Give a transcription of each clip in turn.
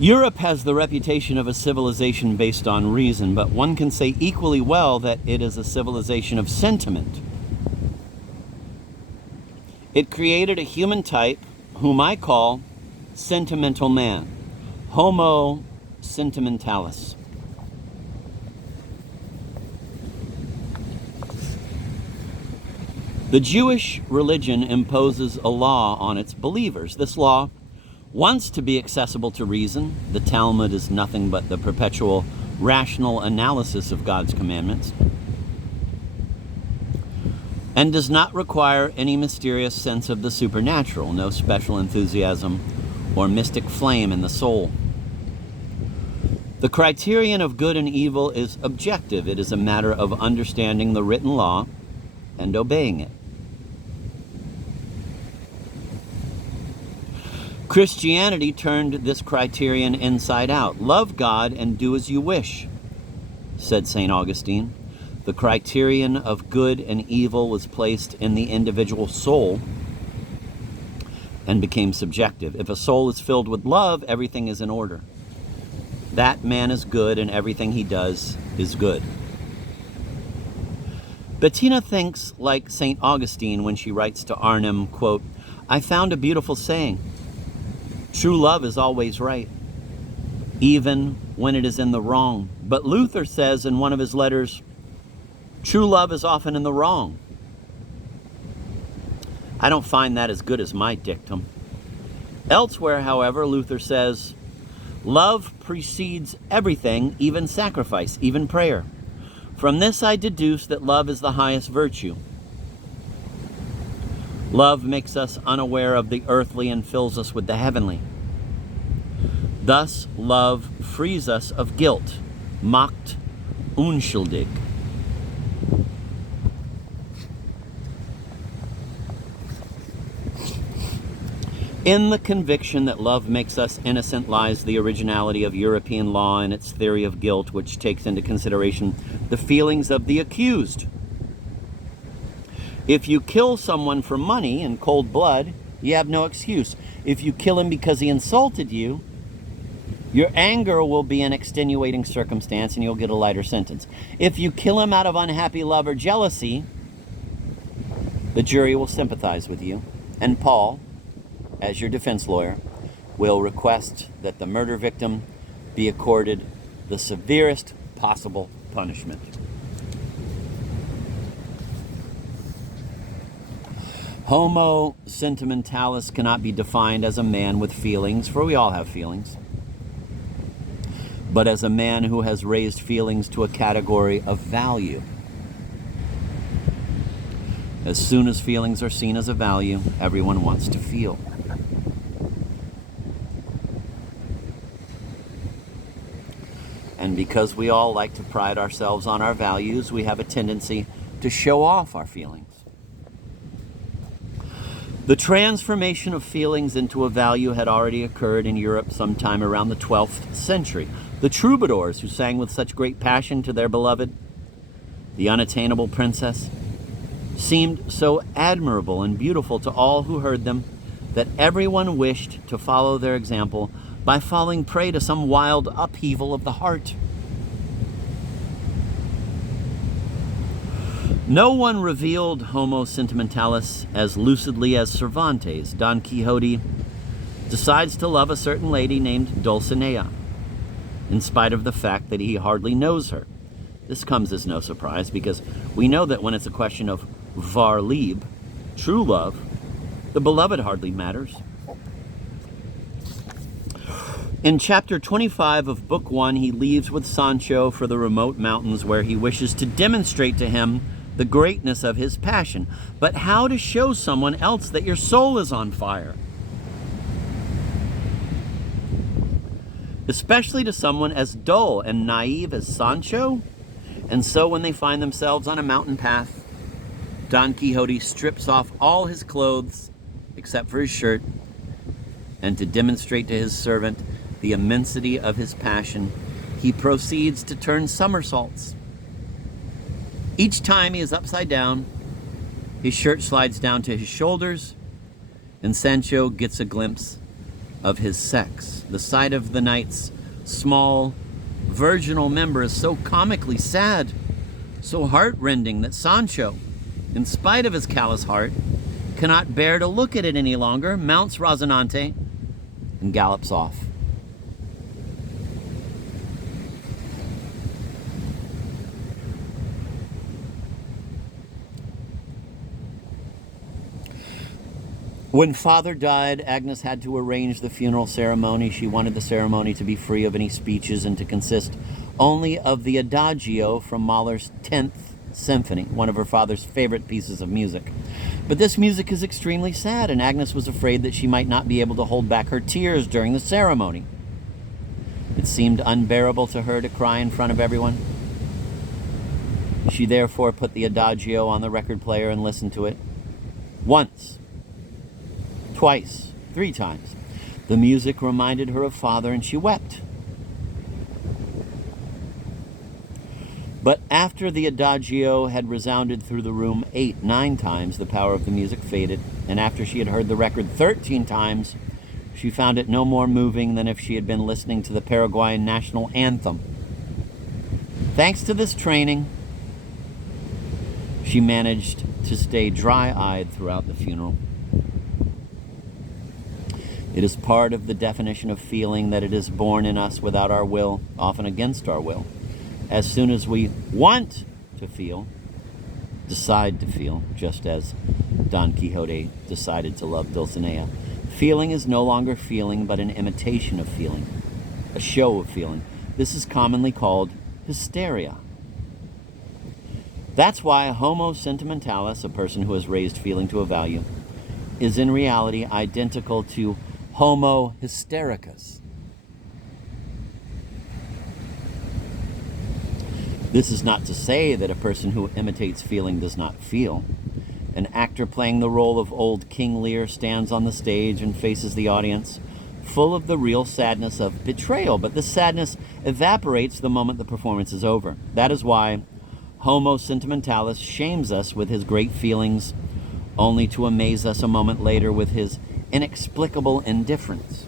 Europe has the reputation of a civilization based on reason, but one can say equally well that it is a civilization of sentiment. It created a human type whom I call sentimental man, Homo sentimentalis. The Jewish religion imposes a law on its believers. This law wants to be accessible to reason. The Talmud is nothing but the perpetual rational analysis of God's commandments, and does not require any mysterious sense of the supernatural, no special enthusiasm or mystic flame in the soul. The criterion of good and evil is objective. It is a matter of understanding the written law and obeying it. Christianity turned this criterion inside out. Love God and do as you wish, said St. Augustine. The criterion of good and evil was placed in the individual soul and became subjective. If a soul is filled with love, everything is in order. That man is good and everything he does is good. Bettina thinks like St. Augustine when she writes to Arnhem, quote, "I found a beautiful saying. True love is always right, even when it is in the wrong. But Luther says in one of his letters, true love is often in the wrong." I don't find that as good as my dictum. Elsewhere, however, Luther says, love precedes everything, even sacrifice, even prayer. From this I deduce that love is the highest virtue. Love makes us unaware of the earthly and fills us with the heavenly. Thus, love frees us of guilt, macht unschuldig. In the conviction that love makes us innocent lies the originality of European law and its theory of guilt, which takes into consideration the feelings of the accused. If you kill someone for money in cold blood, you have no excuse. If you kill him because he insulted you, your anger will be an extenuating circumstance and you'll get a lighter sentence. If you kill him out of unhappy love or jealousy, the jury will sympathize with you, and Paul, as your defense lawyer, will request that the murder victim be accorded the severest possible punishment. Homo sentimentalis cannot be defined as a man with feelings, for we all have feelings, but as a man who has raised feelings to a category of value. As soon as feelings are seen as a value, everyone wants to feel. And because we all like to pride ourselves on our values, we have a tendency to show off our feelings. The transformation of feelings into a value had already occurred in Europe sometime around the 12th century. The troubadours who sang with such great passion to their beloved, the unattainable princess, seemed so admirable and beautiful to all who heard them that everyone wished to follow their example by falling prey to some wild upheaval of the heart. No one revealed Homo sentimentalis as lucidly as Cervantes. Don Quixote decides to love a certain lady named Dulcinea, in spite of the fact that he hardly knows her. This comes as no surprise, because we know that when it's a question of Wahrliebe, true love, the beloved hardly matters. In chapter 25 of Book 1, he leaves with Sancho for the remote mountains where he wishes to demonstrate to him the greatness of his passion. But how to show someone else that your soul is on fire? Especially to someone as dull and naive as Sancho. And so when they find themselves on a mountain path, Don Quixote strips off all his clothes except for his shirt, and to demonstrate to his servant the immensity of his passion, he proceeds to turn somersaults. Each time he is upside down, his shirt slides down to his shoulders, and Sancho gets a glimpse of his sex. The sight of the knight's small, virginal member is so comically sad, so heartrending that Sancho, in spite of his callous heart, cannot bear to look at it any longer, mounts Rocinante, and gallops off. When father died, Agnes had to arrange the funeral ceremony. She wanted the ceremony to be free of any speeches and to consist only of the Adagio from Mahler's 10th Symphony, one of her father's favorite pieces of music. But this music is extremely sad, and Agnes was afraid that she might not be able to hold back her tears during the ceremony. It seemed unbearable to her to cry in front of everyone. She therefore put the Adagio on the record player and listened to it. Once, twice, 3 times. The music reminded her of father, and she wept. But after the Adagio had resounded through the room 8, 9 times, the power of the music faded, and after she had heard the record 13 times, she found it no more moving than if she had been listening to the Paraguayan national anthem. Thanks to this training, she managed to stay dry-eyed throughout the funeral. It is part of the definition of feeling that it is born in us without our will, often against our will. As soon as we want to feel, decide to feel, just as Don Quixote decided to love Dulcinea, feeling is no longer feeling, but an imitation of feeling, a show of feeling. This is commonly called hysteria. That's why homo sentimentalis, a person who has raised feeling to a value, is in reality identical to homo hystericus. This is not to say that a person who imitates feeling does not feel. An actor playing the role of old King Lear stands on the stage and faces the audience, full of the real sadness of betrayal, but this sadness evaporates the moment the performance is over. That is why homo sentimentalis shames us with his great feelings, only to amaze us a moment later with his inexplicable indifference.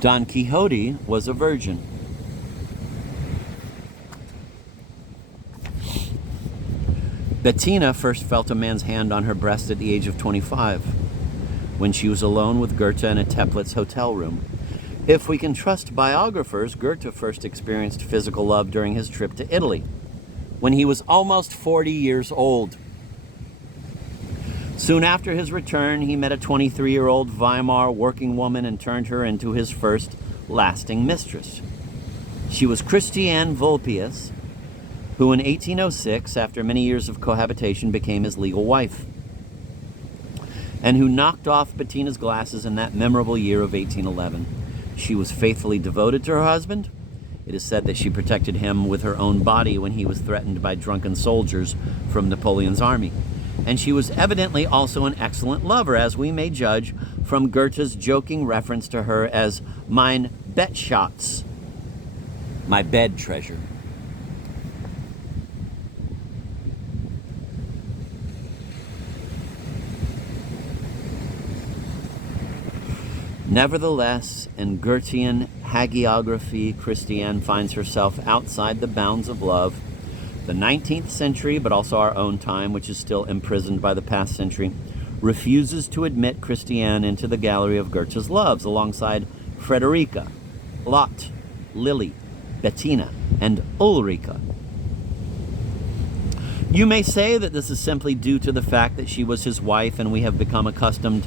Don Quixote was a virgin. Bettina first felt a man's hand on her breast at the age of 25, when she was alone with Goethe in a Teplitz hotel room. If we can trust biographers, Goethe first experienced physical love during his trip to Italy, when he was almost 40 years old. Soon after his return, he met a 23-year-old Weimar working woman and turned her into his first lasting mistress. She was Christiane Vulpius, who in 1806, after many years of cohabitation, became his legal wife, and who knocked off Bettina's glasses in that memorable year of 1811. She was faithfully devoted to her husband. It is said that she protected him with her own body when he was threatened by drunken soldiers from Napoleon's army. And she was evidently also an excellent lover, as we may judge from Goethe's joking reference to her as mein Bettschatz, my bed treasure. Nevertheless, in Goethean hagiography, Christiane finds herself outside the bounds of love. The 19th century, but also our own time, which is still imprisoned by the past century, refuses to admit Christiane into the gallery of Goethe's loves, alongside Frederica, Lot, Lily, Bettina, and Ulrika. You may say that this is simply due to the fact that she was his wife, and we have become accustomed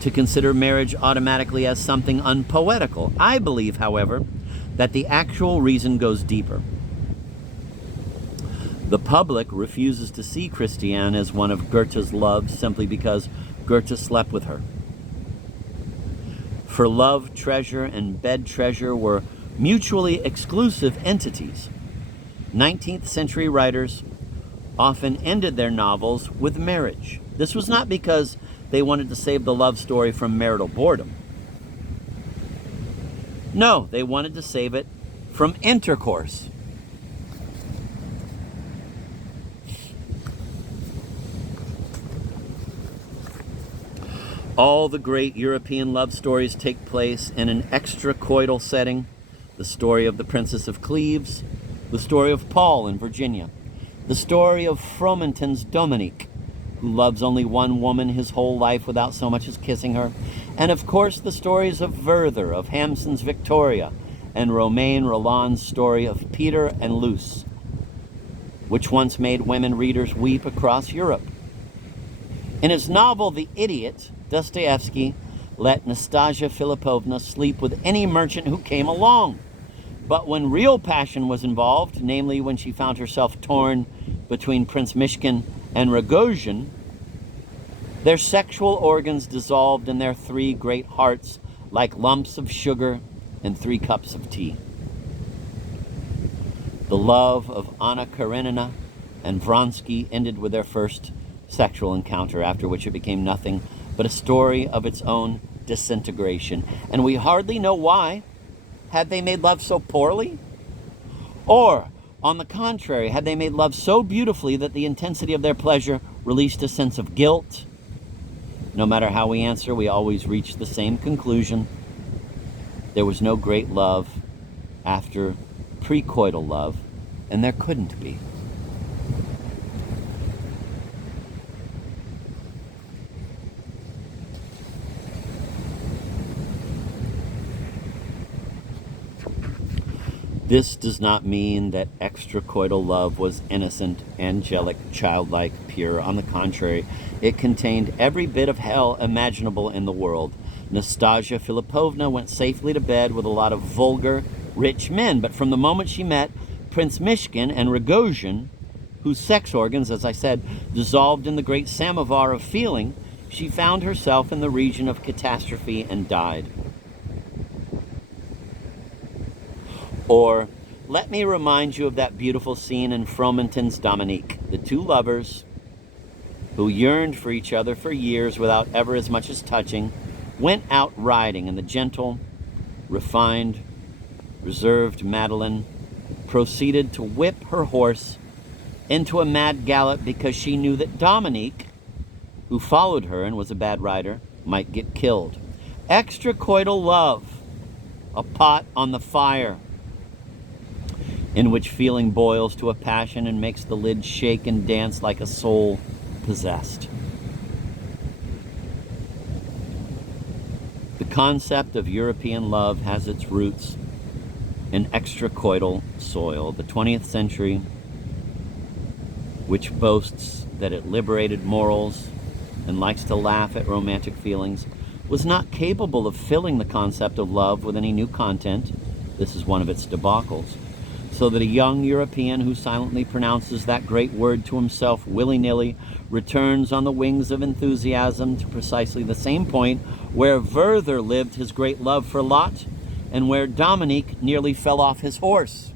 to consider marriage automatically as something unpoetical. I believe, however, that the actual reason goes deeper. The public refuses to see Christiane as one of Goethe's loves simply because Goethe slept with her. For love treasure and bed treasure were mutually exclusive entities. 19th century writers often ended their novels with marriage. This was not because they wanted to save the love story from marital boredom. No, they wanted to save it from intercourse. All the great European love stories take place in an extracoital setting. The story of the Princess of Cleves, the story of Paul in Virginia, the story of Fromentin's Dominique, who loves only one woman his whole life without so much as kissing her, and of course the stories of Werther, of Hampson's Victoria, and Romain Rolland's story of Peter and Luce, which once made women readers weep across Europe. In his novel The Idiot, Dostoevsky let Nastasia Philippovna sleep with any merchant who came along. But when real passion was involved, namely when she found herself torn between Prince Mishkin and Rogozhin, their sexual organs dissolved in their three great hearts like lumps of sugar in 3 cups of tea. The love of Anna Karenina and Vronsky ended with their first sexual encounter, after which it became nothing but a story of its own disintegration. And we hardly know why. Had they made love so poorly? Or, on the contrary, had they made love so beautifully that the intensity of their pleasure released a sense of guilt? No matter how we answer, we always reach the same conclusion. There was no great love after precoital love, and there couldn't be. This does not mean that extracoital love was innocent, angelic, childlike, pure. On the contrary, it contained every bit of hell imaginable in the world. Nastasia Philippovna went safely to bed with a lot of vulgar, rich men, but from the moment she met Prince Mishkin and Rogozhin, whose sex organs, as I said, dissolved in the great samovar of feeling, she found herself in the region of catastrophe and died. Or, let me remind you of that beautiful scene in Fromentin's Dominique. The 2 lovers, who yearned for each other for years without ever as much as touching, went out riding, and the gentle, refined, reserved Madeleine proceeded to whip her horse into a mad gallop because she knew that Dominique, who followed her and was a bad rider, might get killed. Extracoital love, a pot on the fire, in which feeling boils to a passion and makes the lid shake and dance like a soul possessed. The concept of European love has its roots in extracoital soil. The 20th century, which boasts that it liberated morals and likes to laugh at romantic feelings, was not capable of filling the concept of love with any new content. This is one of its debacles. So that a young European who silently pronounces that great word to himself willy-nilly returns on the wings of enthusiasm to precisely the same point where Werther lived his great love for Lot and where Dominique nearly fell off his horse.